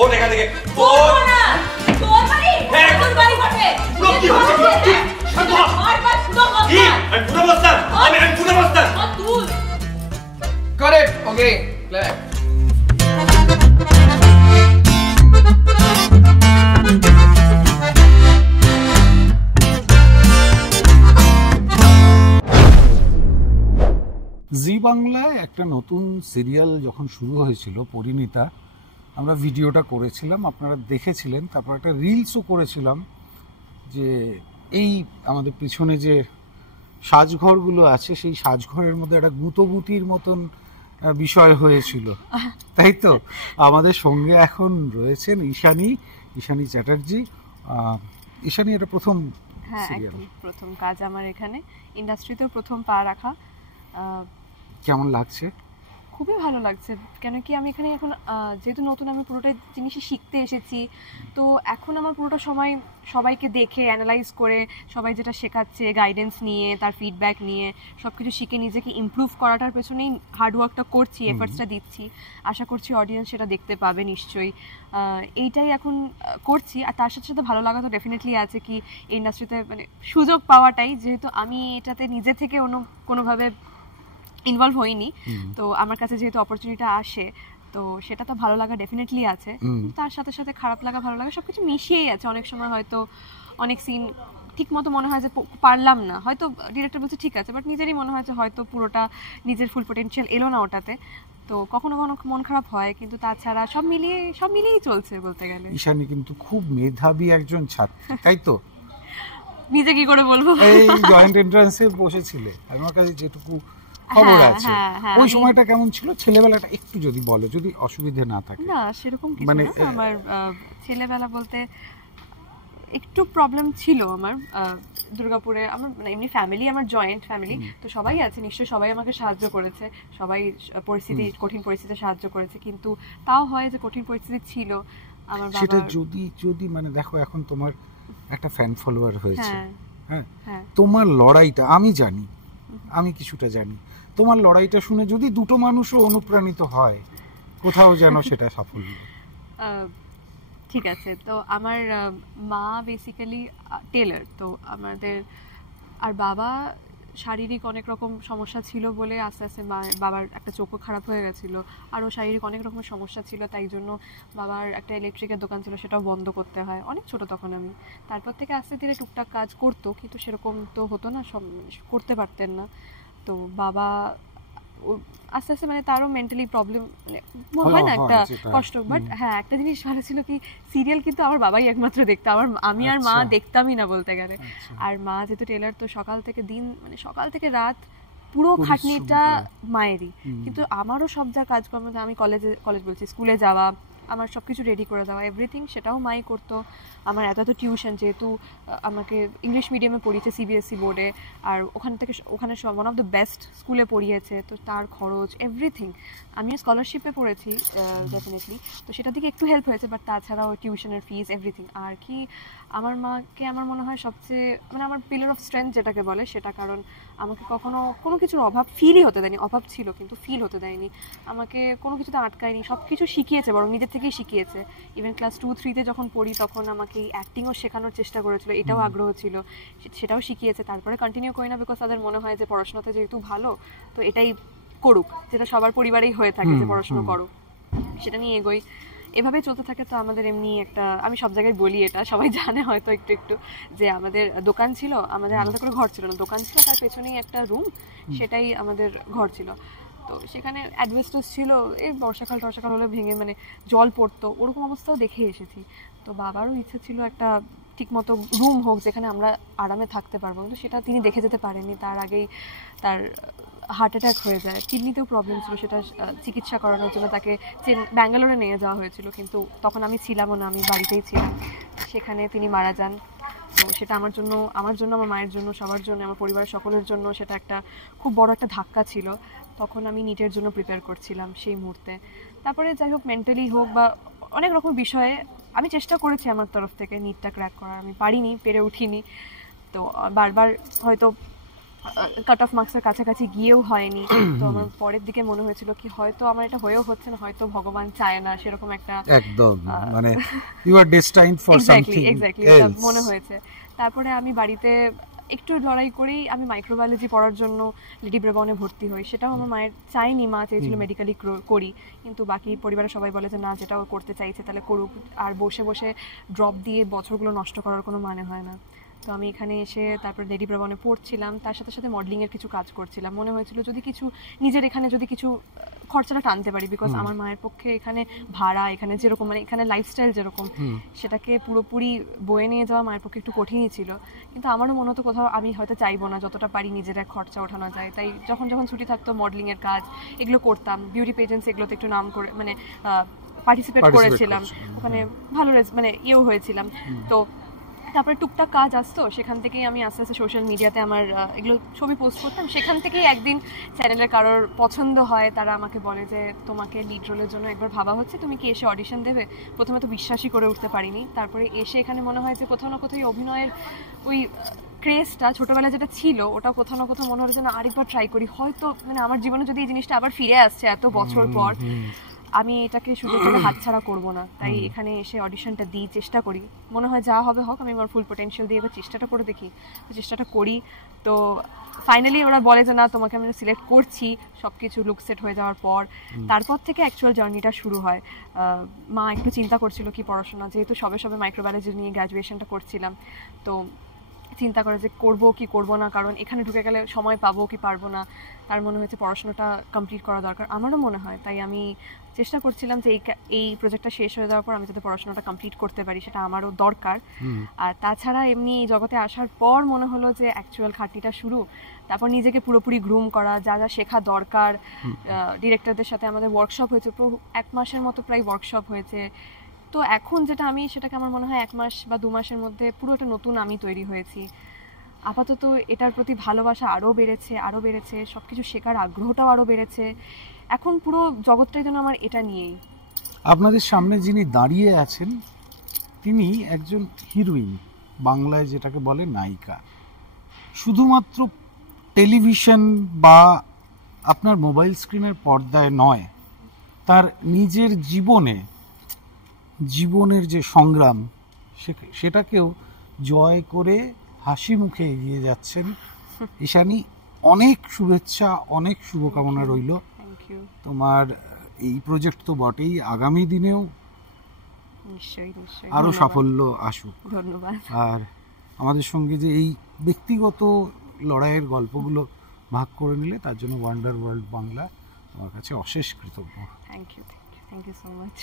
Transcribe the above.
ওঠ এখান থেকে, ওঠ না। তোর বাড়ি? হ্যাঁ, তোর বাড়ি বটে। পুরো কি হচ্ছে? শান্ত হ। বারবার শুনো কথা। কি? আমি পুরো বস্তান, আমি পুরো বস্তান। তুই Got it. Okay. Play. জি বাংলায় একটা নতুন সিরিয়াল যখন শুরু হয়েছিল পরিণীতা, আমরা ভিডিওটা করেছিলাম, আপনারা দেখেছিলেন। তারপর একটা রিলসও করেছিলাম যে এই আমাদের পিছনে যে সাজঘরগুলো আছে সেই সাজঘরের মধ্যে একটা গুঁতোগুতির মতন বিষয় হয়েছিল, তাই তো? আমাদের সঙ্গে এখন রয়েছেন ঈশানী চ্যাটার্জি। ঈশানী, এটা প্রথম সিরিয়াল, প্রথম কাজ আমার এখানে, ইন্ডাস্ট্রিতেও প্রথম পা রাখা। কেমন লাগছে? খুবই ভালো লাগছে, কেন কি আমি এখানে এখন যেহেতু নতুন, আমি পুরোটা জিনিসই শিখতে এসেছি। তো এখন আমার পুরোটা সময় সবাইকে দেখে অ্যানালাইজ করে, সবাই যেটা শেখাচ্ছে গাইডেন্স নিয়ে, তার ফিডব্যাক নিয়ে সব কিছু শিখে নিজেকে ইমপ্রুভ করাটার পেছনেই হার্ডওয়ার্কটা করছি, এফার্টসটা দিচ্ছি। আশা করছি অডিয়েন্স সেটা দেখতে পাবে নিশ্চয়ই। এইটাই এখন করছি। আর তার সাথে সাথে ভালো লাগা তো ডেফিনেটলি আছে, কি এই ইন্ডাস্ট্রিতে মানে সুযোগ পাওয়াটাই, যেহেতু আমি এটাতে নিজে থেকে কোনোভাবে ইনভলভ হইনি, তো আমার কাছে যেহেতু অপরচুনিটিটা আসে, তো সেটা তো ভালো লাগা ডেফিনেটলি আছে। তার সাথে সাথে খারাপ লাগা, ভালো লাগা সবকিছু মিশিয়েই আছে। অনেক সময় হয়তো অনেক সিন ঠিক মতো মনে হয় যে পারলাম না, হয়তো ডিরেক্টর বলছে ঠিক আছে, বাট নিজেরই মনে হয় যে হয়তো পুরোটা নিজের ফুল পোটেনশিয়াল এলো না ওটাতে। তো কখনো কখনো মন খারাপ হয়, কিন্তু তাছাড়া সব মিলিয়েই চলছে বলতে গেলে। ঈশানী কিন্তু খুব মেধাবী একজন ছাত্রী, তাই তো? নিজে কি করে বলবো, এই জয়েন্ট এন্ট্রান্সে বসেছিলে, আমার কাছে যেটুকু খবর আছে। ওই সময়টা কেমন ছিল? ছেলেবেলাটা একটু যদি বলো, যদি অসুবিধা না থাকে। না সেরকম কিছু না, আমার ছেলেবেলা বলতে একটু প্রবলেম ছিল আমার। দুর্গাপুরে আমার মানে এমনি ফ্যামিলি, আমার জয়েন্ট ফ্যামিলি, তো সবাই আছে নিশ্চয়ই, সবাই আমাকে সাহায্য করেছে, সবাই কঠিন পরিস্থিতিতে সাহায্য করেছে। কিন্তু তাও হয় যে কঠিন পরিস্থিতি ছিল আমার বাবা। সেটা যদি মানে দেখো, এখন তোমার একটা ফ্যান ফলোয়ার হয়েছে, হ্যাঁ, তোমার লড়াইটা আমি জানি, আমি কিছুটা জানি, তোমার লড়াইটা শুনে যদি দুটো মানুষও অনুপ্রাণিত হয়, কোথাও যেন সেটা সাফল্য। ঠিক আছে, তো আমার মা বেসিক্যালি টেলার, তো আমাদের আর বাবা শারীরিক অনেক রকম সমস্যা ছিল বলে আস্তে আস্তে বাবার একটা চোখও খারাপ হয়ে গেছিলো, আরও শারীরিক অনেক রকমের সমস্যা ছিল, তাই জন্য বাবার একটা ইলেকট্রিকের দোকান ছিল, সেটাও বন্ধ করতে হয়। অনেক ছোট তখন আমি, তারপর থেকে আস্তে ধীরে টুকটাক কাজ করতো, কিন্তু সেরকম তো হতো না, সব করতে পারতেন না। তো বাবা আস্তে আস্তে মানে তারও মেন্টালি প্রবলেম, মানে হয় না একটা কষ্ট। বাট হ্যাঁ, একটা জিনিস ভালো ছিল কি, সিরিয়াল কিন্তু আমার বাবাই একমাত্র দেখতো, আমি আর মা দেখতামই না বলতে গেলে। আর মা যেহেতু টেলার, তো সকাল থেকে রাত পুরো খাটনিটা মায়েরই। কিন্তু আমারও সব যা কাজকর্ম, আমি কলেজ বলছি, স্কুলে যাওয়া, আমার সব কিছু রেডি করে দেওয়া, এভরিথিং সেটাও মাই করতো। আমার এত টিউশন, যেহেতু আমাকে ইংলিশ মিডিয়ামে পড়িয়েছে সিবিএসসি বোর্ডে, আর ওখানে ওয়ান অফ দ্য বেস্ট স্কুলে পড়িয়েছে, তো তার খরচ এভরিথিং। আমিও স্কলারশিপে পড়েছি ডেফিনেটলি, তো সেটা দিকে একটু হেল্প হয়েছে, বাট তাছাড়াও টিউশনের ফিস এভরিথিং। আর কি, আমার মাকে আমার মনে হয় সবচেয়ে মানে আমার পিলার অফ স্ট্রেংথ যেটাকে বলে সেটা, কারণ আমাকে কখনো কোনো কিছুর অভাব ফিলই হতে দেয়নি। অভাব ছিল কিন্তু ফিল হতে দেয়নি, আমাকে কোনো কিছুতে আটকায়নি, সব কিছু শিখিয়েছে, বরং নিজের থেকেই শিখিয়েছে। ইভেন ক্লাস 2-3-তে যখন পড়ি, তখন আমাকে অ্যাক্টিংও শেখানোর চেষ্টা করেছিল, এটাও আগ্রহ ছিল, সেটাও শিখিয়েছে। তারপরে কন্টিনিউ করি না, বিকজ তাদের মনে হয় যে পড়াশোনাতে যেহেতু ভালো, তো এটাই করুক, যেটা সবার পরিবারেই হয়ে থাকে যে পড়াশোনা করুক, সেটা নিয়ে এগোই। এভাবেই চলতে থাকে। তো আমাদের এমনি একটা, আমি সব জায়গায় বলি, এটা সবাই জানে হয়তো একটু, যে আমাদের দোকান ছিল, আমাদের আলাদা করে ঘর ছিল না, দোকান ছিল, তার পেছনেই একটা রুম, সেটাই আমাদের ঘর ছিল। তো সেখানে অ্যাডভেস্টাস ছিল, এই বর্ষাকাল হলে ভেঙে মানে জল পড়তো, ওরকম অবস্থাও দেখে এসেছি। তো বাবারও ইচ্ছা ছিল একটা ঠিকমতো রুম হোক যেখানে আমরা আরামে থাকতে পারবো, কিন্তু সেটা তিনি দেখে যেতে পারেননি। তার আগেই তার হার্ট অ্যাটাক হয়ে যায়, কিডনিতেও প্রবলেম ছিল, সেটা চিকিৎসা করানোর জন্য তাকে ব্যাঙ্গালোরে নিয়ে যাওয়া হয়েছিল, কিন্তু তখন আমি ছিলামও না, আমি বাড়িতেই ছিলাম, সেখানে তিনি মারা যান। তো সেটা আমার জন্য, আমার মায়ের জন্য, সবার জন্য, আমার পরিবারের সকলের জন্য সেটা একটা খুব বড় একটা ধাক্কা ছিল। তখন আমি নিটের জন্য প্রিপেয়ার করছিলাম সেই মুহূর্তে। তারপরে যাই হোক, মেন্টালি হোক বা অনেক রকম বিষয়ে আমি চেষ্টা করেছি আমার তরফ থেকে নিটটা ক্র্যাক করার, আমি পারিনি, পেরে উঠিনি। তো বারবার হয়তো কাট অফ মার্কসের কাছাকাছি গিয়েও হয়নি। তো আমার পরের দিকে মনে হয়েছিল কি হয়তো আমার এটা হয়েও হচ্ছে না, হয়তো ভগবান চায় না, সেরকম একটা একদম মানে you are destined for something exactly else মনে হয়েছে। তারপরে আমি বাড়িতে একটু লড়াই করেই আমি মাইক্রোবায়োলজি পড়ার জন্য লেডি ব্রেবনে ভর্তি হই। সেটাও আমার মায়ের চাইনি, মা চেয়েছিল মেডিকেলি করি, কিন্তু বাকি পরিবারের সবাই বলে যে না, যেটা ও করতে চাইছে তাহলে করুক, আর বসে বসে ড্রপ দিয়ে বছরগুলো নষ্ট করার কোনো মানে হয় না। তো আমি এখানে এসে তারপর লেডি ব্রেবনে পড়ছিলাম, তার সাথে সাথে মডেলিংয়ের কিছু কাজ করছিলাম। মনে হয়েছিল যদি কিছু নিজের এখানে যদি কিছু খরচাটা টানতে পারি, বিকজ আমার মায়ের পক্ষে এখানে ভাড়া, এখানে যেরকম মানে এখানে লাইফস্টাইল যেরকম, সেটাকে পুরোপুরি বয়ে নিয়ে যাওয়া মায়ের পক্ষে একটু কঠিনই ছিল। কিন্তু আমারও মনে হতো কোথাও আমি হয়তো চাইবো না যতটা পারি নিজের এক খরচা ওঠানো যায়, তাই যখন যখন ছুটি থাকতো মডেলিংয়ের কাজ এগুলো করতাম। বিউটি পেজেন্টস এগুলোতে একটু নাম করে মানে পার্টিসিপেট করেছিলাম, ওখানে ভালো মানে ইয়েও হয়েছিলাম। তো তারপরে টুকটাক কাজ আসতো, সেখান থেকেই আমি আস্তে আস্তে সোশ্যাল মিডিয়াতে আমার এগুলো ছবি পোস্ট করতাম। সেখান থেকেই একদিন চ্যানেলের কারোর পছন্দ হয়, তারা আমাকে বলে যে তোমাকে লিড রোলের জন্য একবার ভাবা হচ্ছে, তুমি কি এসে অডিশন দেবে? প্রথমে তো বিশ্বাসই করে উঠতে পারিনি, তারপরে এসে এখানে মনে হয় যে কোথাও না কোথাও অভিনয়ের ওই ক্রেজটা ছোটবেলায় যেটা ছিল ওটা কোথাও না কোথাও মনে হচ্ছে না আরেকবার ট্রাই করি, হয়তো মানে আমার জীবনে যদি এই জিনিসটা আবার ফিরে আসছে এত বছর পর, আমি এটাকে সুযোগটাকে হাতছাড়া করবো না। তাই এখানে এসে অডিশনটা দিই, চেষ্টা করি, মনে হয় যা হবে হোক, আমি আমার ফুল পোটেনশিয়াল দিয়ে এবার চেষ্টাটা করে দেখি। তো চেষ্টাটা করি, তো ফাইনালি ওরা বলে যে না তোমাকে আমি সিলেক্ট করছি, সব কিছু লুক সেট হয়ে যাওয়ার পর। তারপর থেকে অ্যাকচুয়াল জার্নিটা শুরু হয়। মা একটু চিন্তা করছিল কি পড়াশোনা, যেহেতু সবে সবে মাইক্রোবায়োলজি নিয়ে গ্র্যাজুয়েশনটা করছিলাম, তো চিন্তা করে যে করবো কি করবো না, কারণ এখানে ঢুকে গেলে সময় পাবো কি পারবো না। তার মনে হয়েছে পড়াশোনাটা কমপ্লিট করা দরকার, আমারও মনে হয়। তাই আমি চেষ্টা করছিলাম যে এই প্রজেক্টটা শেষ হয়ে যাওয়ার পর আমি যাতে পড়াশোনাটা কমপ্লিট করতে পারি, সেটা আমারও দরকার। আর তাছাড়া এমনি এই জগতে আসার পর মনে হলো যে অ্যাকচুয়াল খাটনিটা শুরু, তারপর নিজেকে পুরোপুরি গ্রুম করা, যা যা শেখা দরকার। ডিরেক্টরদের সাথে আমাদের ওয়ার্কশপ হয়েছে, 1 মাসের মতো প্রায় ওয়ার্কশপ হয়েছে। তো এখন যেটা আমি, সেটাকে আমার মনে হয় 1 মাস বা 2 মাসের মধ্যে পুরো একটা নতুন আমি তৈরি হয়েছি। আপাতত এটার প্রতি ভালোবাসা আরও বেড়েছে, সব কিছু শেখার আগ্রহটাও আরও বেড়েছে। এখন পুরো জগৎটাই যেন আমার এটা নিয়েই। আপনাদের সামনে যিনি দাঁড়িয়ে আছেন তিনি একজন হিরোইন, বাংলায় যেটাকে বলে নায়িকা। শুধুমাত্র টেলিভিশন বা আপনার মোবাইল স্ক্রিনের পর্দায় নয়, তার নিজের জীবনের যে সংগ্রাম সেটাকেও জয় করে হাসি মুখে এগিয়ে যাচ্ছেন ঈশানী। অনেক শুভেচ্ছা, অনেক শুভকামনা রইল। Thank you. তোমার এই প্রজেক্ট তো বটেই, আগামী দিনেও নিশ্চয়ই আরো সাফল্য আসুক। ধন্যবাদ। আর আমাদের সঙ্গে যে এই ব্যক্তিগত লড়াইয়ের গল্পগুলো ভাগ করে নিলে তার জন্য ওয়ান্ডার ওয়ার্ল্ড বাংলা আমার কাছে অশেষ কৃতজ্ঞ। Thank you so much.